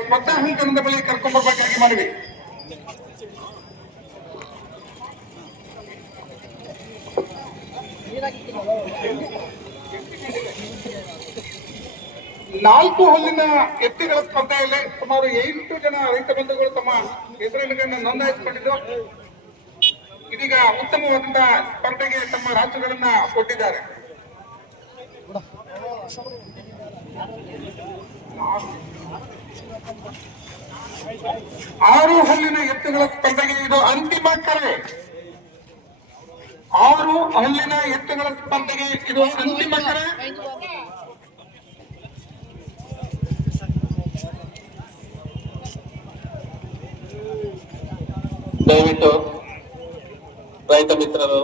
ಸ್ಪರ್ಧಾ ಹಂತದ ಬಳಿ ಕರ್ಕೊಂಡ್ ಬರ್ಬೇಕಾಗಿ ಮಾಡಿವಿ. ನಾಲ್ಕು ಹಲ್ಲಿನ ಎತ್ತಿಗಳ ಸ್ಪರ್ಧೆಯಲ್ಲಿ ಸುಮಾರು 8 ಜನ ರೈತ ಬಂಧುಗಳು ತಮ್ಮ ಹೆಸರುಗಳನ್ನು ನೋಂದಾಯಿಸಿಕೊಂಡಿದ್ದು ಇದೀಗ ಉತ್ತಮವಾದಂತಹ ಸ್ಪರ್ಧೆಗೆ ತಮ್ಮ ರಾಜ್ಯಗಳನ್ನ ಕೊಟ್ಟಿದ್ದಾರೆ. ಆರು ಹಲ್ಲಿನ ಎತ್ತುಗಳ ಸ್ಪರ್ಧೆಗೆ ಇದು ಅಂತಿಮ ಕರೆ. 6 ಹಲ್ಲಿನ ಎತ್ತುಗಳ ಸ್ಪರ್ಧೆಗೆ ಇದು ಅಂತಿಮ ಕರೆ. ದಯವಿಟ್ಟು ರೈತ ಮಿತ್ರರು